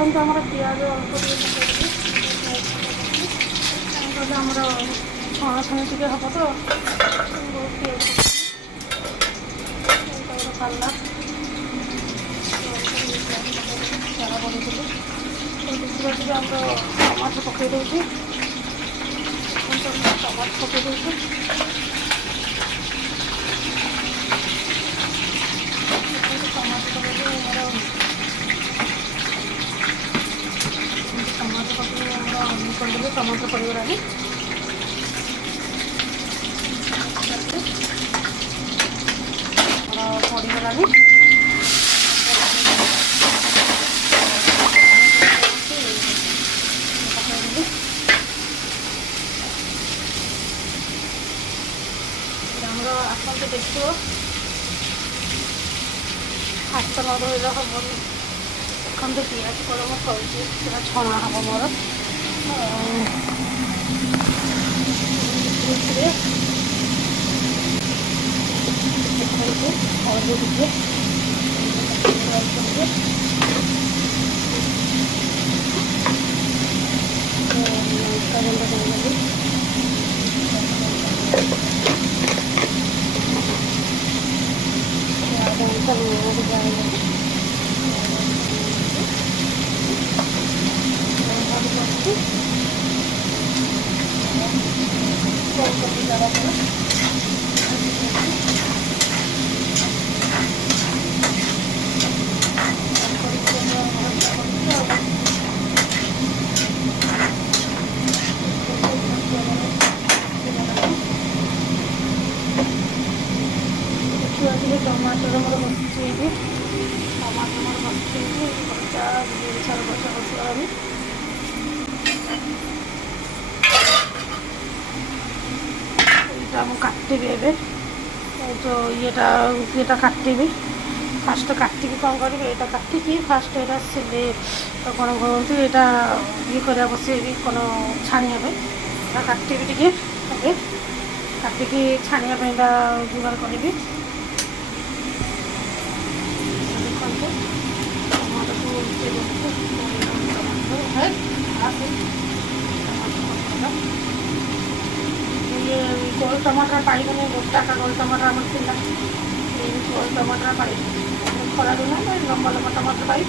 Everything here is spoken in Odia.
ଦେଖନ୍ତୁ ଆମର ପିଆଜ ଅଳ୍ପ ଟିକେ ପକାଇଦେବି ଆମର ଛଣାଛଣି ଟିକେ ହେବ ତ ବହୁତ ପିଆଜ ପାଲା ଚାରା ବଢ଼ିଥିଲି ଦେଖିବା ଟିକେ ଆମର ଟମାଟୋ ପକାଇ ଦେଉଛି ଟମାଟୋ ପକାଇ ଦେଉଛି ଟମାଟୋ ପକାଇକି ଆମର ଟମାଟୋ ପକାଇ ଆମର କରିଦେଲେ ଟମାଟୋ ପଡ଼ିଗଲାଣି ପଡ଼ିଗଲାଣି ଆମର ଆସନ୍ତୁ ଦେଖିବ ହାତ ନ ଧୋଇଲେ ହେବନି ଦେଖନ୍ତୁ ପିଆଜ କଲମ କରୁଛି ସେଟା ଛଣା ହେବ ମୋର ଏଥିରେ ଦେଖନ୍ତୁ ହଳଦୀ ଟିକେ ଟମାଟର ମୋର ବସିଛି ଏଇଠି ଟମାଟର ମୋର ବସିଛି ଏଇଠି କଞ୍ଚା ବିଚାର କଞ୍ଚା ବସିଗଲାଣି ଏଇଟା ମୁଁ କାଟିବି ଏବେ ଯେଉଁ ଇଏଟା କାଟିବି ଫାଷ୍ଟ କାଟିକି କ'ଣ କରିବି ଏଇଟା କାଟିକି ଫାଷ୍ଟ ଏଇଟା ସିଲେଇ କ'ଣ କୁହନ୍ତୁ ଏଇଟା ଇଏ କରିବା ବସେଇବି କ'ଣ ଛାଣିବା ପାଇଁ ଏଇଟା କାଟିବି ଟିକେ ଏବେ କାଟିକି ଛାଣିବା ପାଇଁ ଏଇଟା ଯୋଗାଡ଼ କରିବି गोल टमाटर पाई मैंने गोटा का गोल टमाटर आम गोल टमाटर पाई खरा दिन लंबा लंबा टमाटर पाई